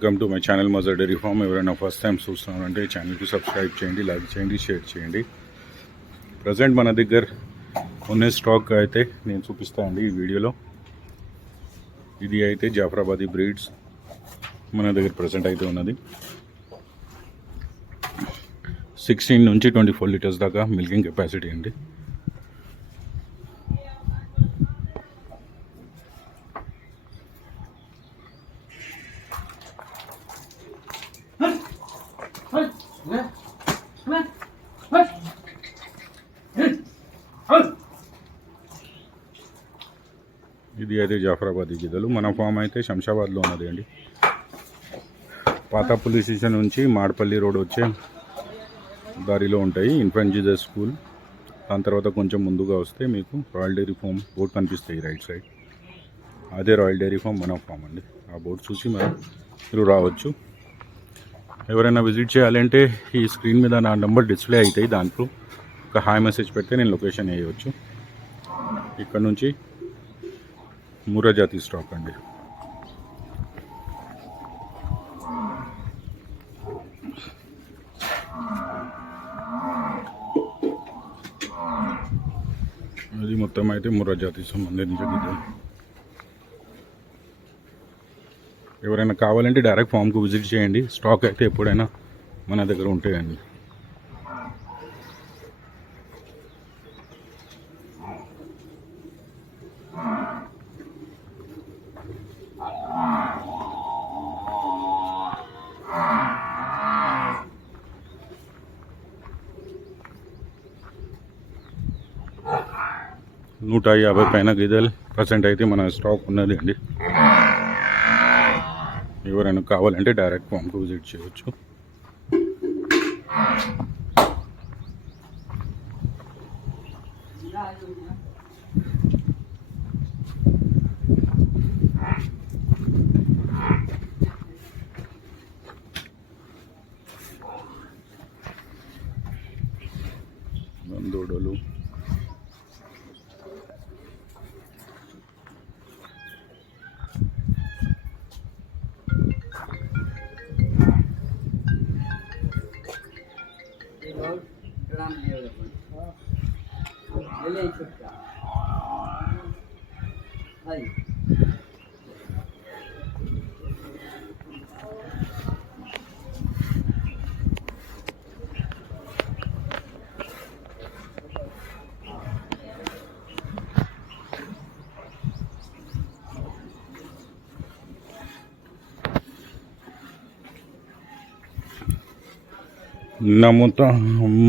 Welcome to my channel Mazhar dairy farm. ఎవరైనా first time చూస్తున్నారంటే ఛానల్కి సబ్స్క్రైబ్ చేయండి, లైక్ చేయండి, షేర్ చేయండి. ప్రజెంట్ మన దగ్గర ఉన్న స్టాక్ అయితే నేను చూపిస్తానండి ఈ వీడియోలో. ఇది అయితే జాఫరాబాదీ బ్రీడ్స్ మన దగ్గర ప్రజెంట్ అయితే ఉన్నది. 16 నుంచి 24 లీటర్స్ దాకా మిల్కింగ్ కెపాసిటీ అండి. ఇది అయితే జాఫరాబాదీ గిద్దలు. మన ఫామ్ అయితే శంషాబాద్లో ఉన్నది అండి. పాత పోలీస్ స్టేషన్ నుంచి మాడపల్లి రోడ్ వచ్చే దారిలో ఉంటాయి ఇన్ఫెంట్ జీసస్ స్కూల్. దాని తర్వాత కొంచెం ముందుగా వస్తే మీకు రాయల్ డైరీ ఫామ్ బోర్డు కనిపిస్తాయి రైట్ సైడ్. అదే రాయల్ డైరీ ఫామ్ మన ఫామ్ అండి. ఆ బోర్డు చూసి మీరు రావచ్చు. ఎవరైనా విజిట్ చేయాలంటే ఈ స్క్రీన్ మీద నా నెంబర్ డిస్ప్లే అవుతాయి. దాంట్లో ఒక హాయ్ మెసేజ్ పెడితే నేను లొకేషన్ వేయవచ్చు. ఇక్కడ నుంచి ముర్రా జాతి స్టాక్ అండి. అది మొత్తం అయితే ముర్రా జాతికి సంబంధించిన గిద్దలు. ఎవరైనా కావాలంటే డైరెక్ట్ ఫామ్కు విజిట్ చేయండి. స్టాక్ అయితే ఎప్పుడైనా మన దగ్గర ఉంటాయండి. నూట 50 పైన గిద్దలు ప్రజెంట్ అయితే మన స్టాక్ ఉన్నది అండి. ఎవరైనా కావాలంటే డైరెక్ట్ ఫామ్కు విజిట్ చేయవచ్చు. దూడలు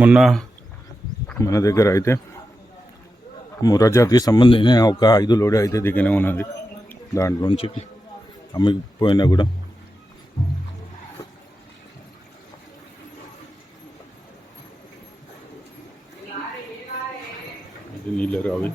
మొన్న మన దగ్గర అయితే ముర్రా జాతికి సంబంధించిన ఒక 5 లోడ్ అయితే దిగనే ఉన్నది. దాంట్లోంచి అమ్మిపోయినా కూడా ఇది నీళ్ళ రావి.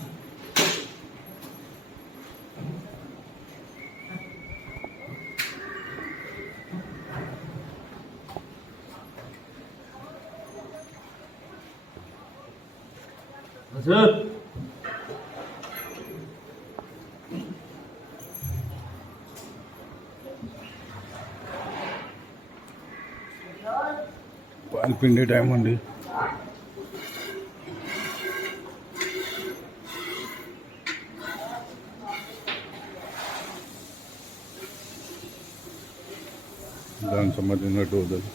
పాలు పిండే టైం అండి. దానికి సంబంధించిన డోజలు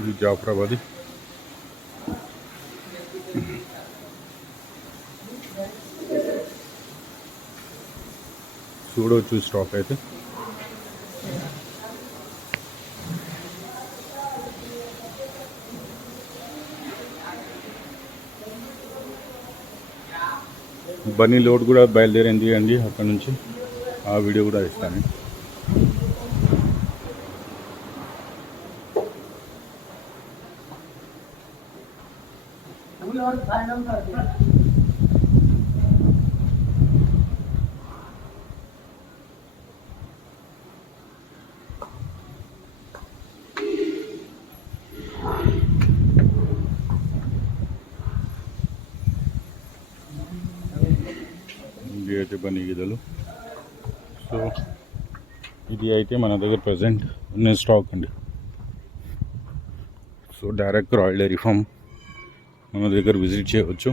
ఇది జాఫరాబాదీ. చూడవచ్చు స్టాక్ అయితే. బన్నీ లోడ్ కూడా బయలుదేరింది అండి. అక్కడ నుంచి ఆ వీడియో కూడా ఇస్తాను. ఇది అయితే బన్నీ గీదలు. సో ఇది అయితే మన దగ్గర ప్రజెంట్ ఉన్న స్టాక్ అండి. So direct royal dairy farm మన దగ్గర విజిట్ చేయవచ్చు.